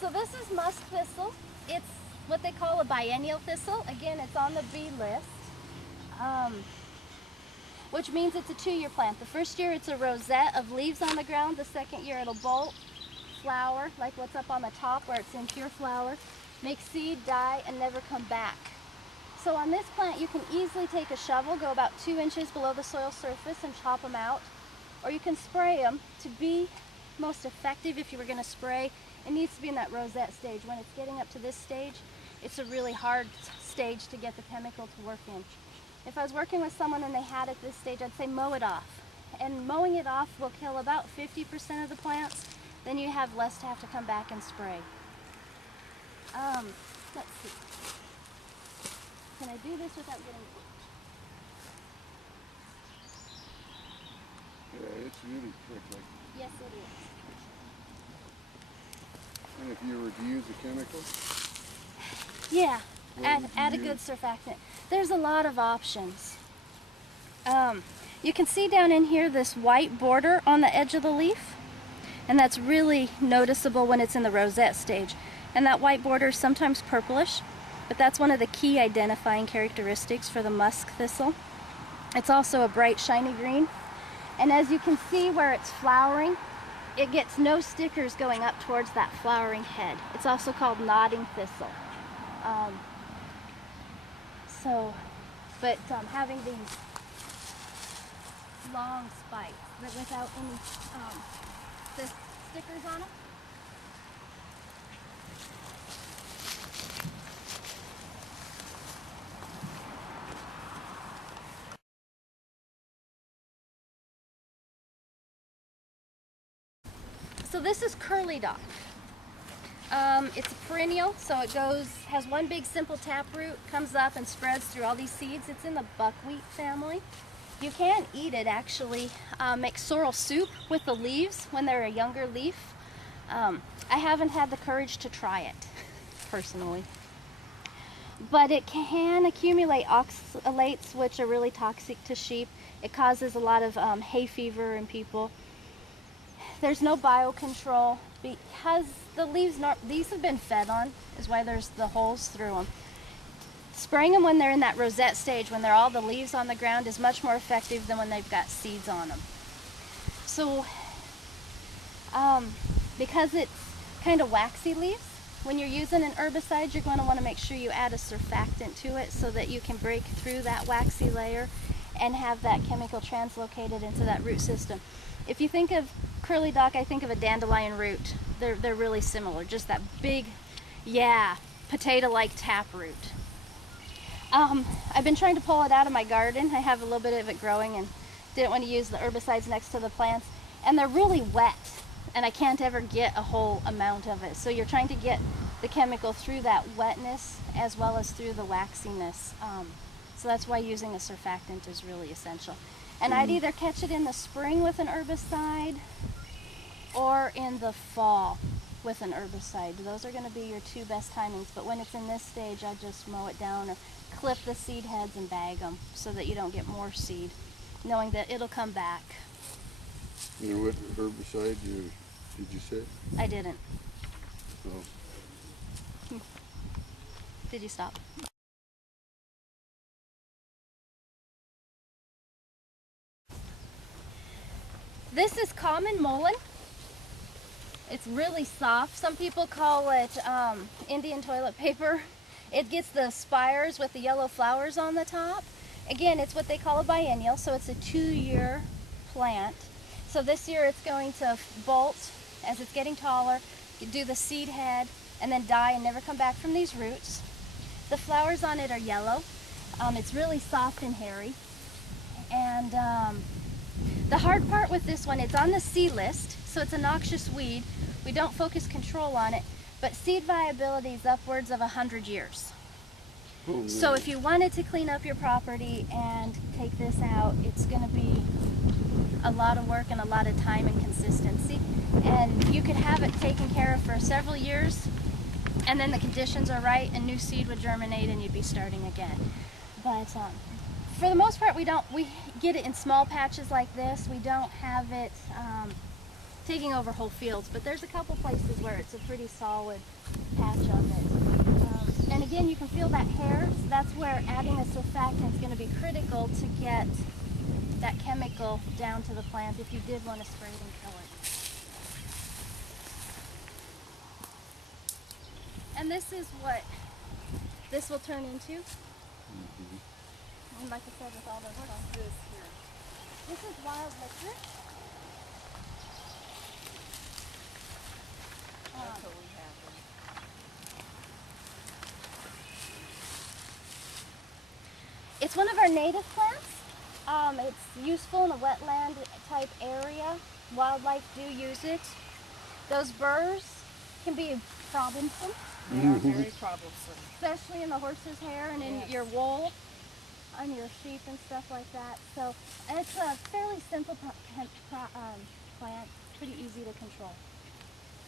So this is musk thistle. It's what they call a biennial thistle. Again, it's on the B list, which means it's a 2-year plant. The first year it's a rosette of leaves on the ground. The second year it'll bolt, flower, like what's up on the top where it's in pure flower, make seed, die, and never come back. So on this plant, you can easily take a shovel, go about 2 inches below the soil surface and chop them out. Or you can spray them. To be most effective, if you were going to spray, it needs to be in that rosette stage. When it's getting up to this stage, it's a really hard stage to get the chemical to work in. If I was working with someone and they had it this stage, I'd say mow it off. And mowing it off will kill about 50% of the plants. Then you have less to have to come back and spray. Let's see. Can I do this without getting Yeah, it's really quick. Like, Yes, it is. and if you were to use a chemical? Yeah, What would add a you good use? surfactant. There's a lot of options. You can see down in here this white border on the edge of the leaf, and that's really noticeable when it's in the rosette stage. And that white border is sometimes purplish, but that's one of the key identifying characteristics for the musk thistle. It's also a bright shiny green. And as you can see where it's flowering, it gets no stickers going up towards that flowering head. It's also called nodding thistle. Having these long spikes that without any the stickers on them. So this is curly dock. It's a perennial, so it has one big simple taproot, comes up and spreads through all these seeds. It's in the buckwheat family. You can eat it actually, make sorrel soup with the leaves when they're a younger leaf. I haven't had the courage to try it, personally. But it can accumulate oxalates, which are really toxic to sheep. It causes a lot of hay fever in people. There's no biocontrol because the leaves, these have been fed on, is why there's the holes through them. Spraying them when they're in that rosette stage, when they're all the leaves on the ground, is much more effective than when they've got seeds on them. So, because it's kind of waxy leaves, when you're using an herbicide, you're going to want to make sure you add a surfactant to it so that you can break through that waxy layer and have that chemical translocated into that root system. If you think of curly dock, I think of a dandelion root. They're really similar, just that big, potato-like taproot. I've been trying to pull it out of my garden. I have a little bit of it growing and didn't want to use the herbicides next to the plants. And they're really wet, and I can't ever get a whole amount of it. So you're trying to get the chemical through that wetness as well as through the waxiness. So that's why using a surfactant is really essential. And I'd either catch it in the spring with an herbicide or in the fall with an herbicide. Those are going to be your two best timings. But when it's in this stage, I just mow it down or clip the seed heads and bag them so that you don't get more seed, knowing that it'll come back. You know what herbicide did you say? I didn't. Oh. Did you stop? This is common mullein. It's really soft. Some people call it Indian toilet paper. It gets the spires with the yellow flowers on the top. Again, it's what they call a biennial, so it's a 2-year plant. So this year it's going to bolt as it's getting taller, do the seed head, and then die and never come back from these roots. The flowers on it are yellow. It's really soft and hairy. And the hard part with this one, it's on the C list, so it's a noxious weed. We don't focus control on it, but seed viability is upwards of 100 years. Oh, So if you wanted to clean up your property and take this out, it's going to be a lot of work and a lot of time and consistency. And you could have it taken care of for several years, and then the conditions are right and new seed would germinate and you'd be starting again. But for the most part, we get it in small patches like this. We don't have it taking over whole fields, but there's a couple places where it's a pretty solid patch of it. And again, you can feel that hair, so that's where adding a surfactant is going to be critical to get that chemical down to the plant if you did want to spray it and kill it. And this is what this will turn into. And like I said, with all the What's this here? this is wild liquor. That's what we have. It's one of our native plants. It's useful in a wetland type area. Wildlife do use it. Those burrs can be troublesome, They are very troublesome. especially in the horse's hair and in Yes. your wool, on your sheep and stuff like that. So it's a fairly simple plant, pretty easy to control.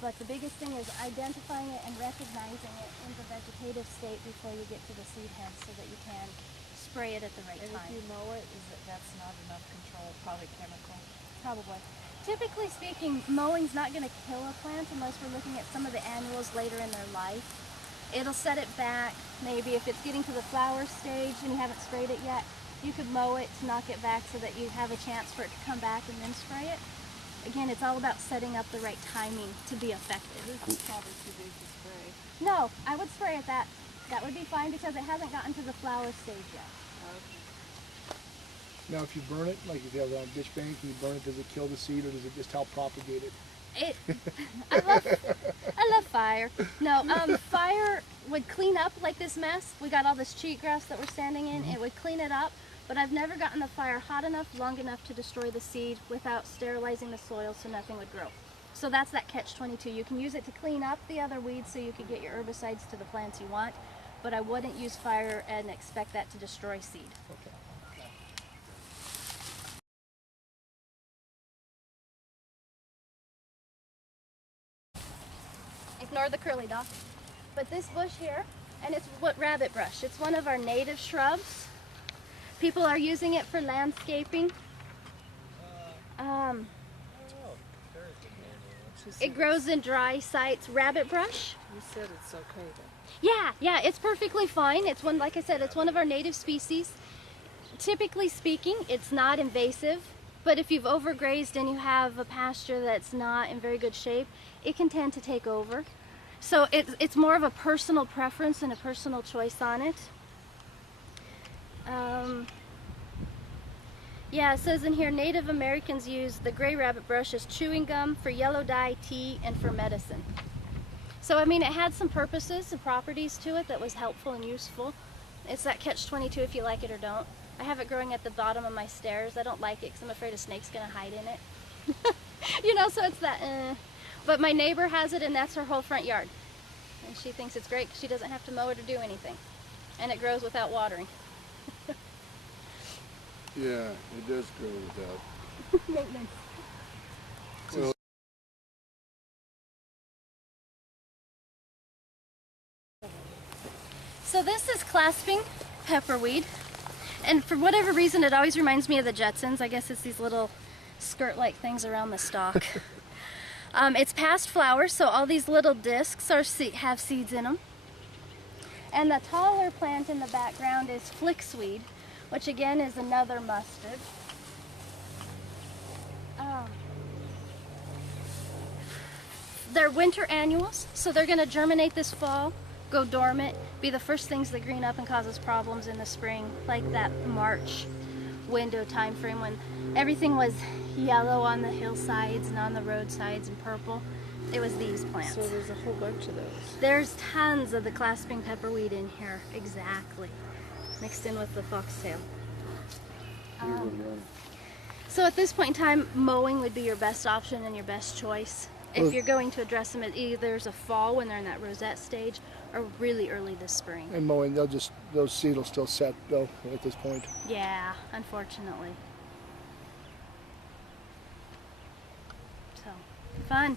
But the biggest thing is identifying it and recognizing it in the vegetative state before you get to the seed head so that you can spray it at the right And time. if you mow it, that's not enough control, probably chemical. Probably. Typically speaking, mowing's not going to kill a plant unless we're looking at some of the annuals later in their life. It'll set it back. Maybe if it's getting to the flower stage and you haven't sprayed it yet, you could mow it to knock it back so that you have a chance for it to come back and then spray it. Again, it's all about setting up the right timing to be effective. This is probably too big to spray. No, I would spray it that. That would be fine because it hasn't gotten to the flower stage yet. Okay. Now, if you burn it, like if you have it on a ditch bank and you burn it, does it kill the seed or does it just help propagate it? I love fire. No, fire would clean up like this mess. We got all this cheatgrass that we're standing in. It would clean it up, but I've never gotten the fire hot enough, long enough to destroy the seed without sterilizing the soil so nothing would grow. So that's that catch-22. You can use it to clean up the other weeds so you can get your herbicides to the plants you want, but I wouldn't use fire and expect that to destroy seed. Okay. Ignore the curly dock. But this bush here, and it's what rabbit brush. It's one of our native shrubs. People are using it for landscaping. It grows in dry sites. Rabbit brush. You said it's okay then. Yeah, it's perfectly fine. It's one, like I said, it's one of our native species. Typically speaking, it's not invasive, but if you've overgrazed and you have a pasture that's not in very good shape, it can tend to take over. So it's more of a personal preference and a personal choice on it. Yeah, it says in here, Native Americans use the gray rabbit brush as chewing gum, for yellow dye, tea, and for medicine. So, I mean, it had some purposes and properties to it that was helpful and useful. It's that catch-22 if you like it or don't. I have it growing at the bottom of my stairs. I don't like it because I'm afraid a snake's going to hide in it. You know, so it's that, But my neighbor has it, and that's her whole front yard. And she thinks it's great because she doesn't have to mow it or do anything. And it grows without watering. Yeah, it does grow without. Maintenance. Well, So this is clasping pepperweed, and for whatever reason it always reminds me of the Jetsons. I guess it's these little skirt-like things around the stalk. It's past flowers, so all these little discs have seeds in them. And the taller plant in the background is flicksweed, which again is another mustard. They're winter annuals, so they're going to germinate this fall, go dormant, be the first things that green up and cause us problems in the spring, like that March window time frame when everything was yellow on the hillsides and on the roadsides and purple. It was these plants. So there's a whole bunch of those. There's tons of the clasping pepperweed in here, exactly, mixed in with the foxtail. So at this point in time, mowing would be your best option and your best choice. If you're going to address them at either a fall when they're in that rosette stage or really early this spring. And mowing, those seed will still set though at this point. Yeah, unfortunately. So, fun.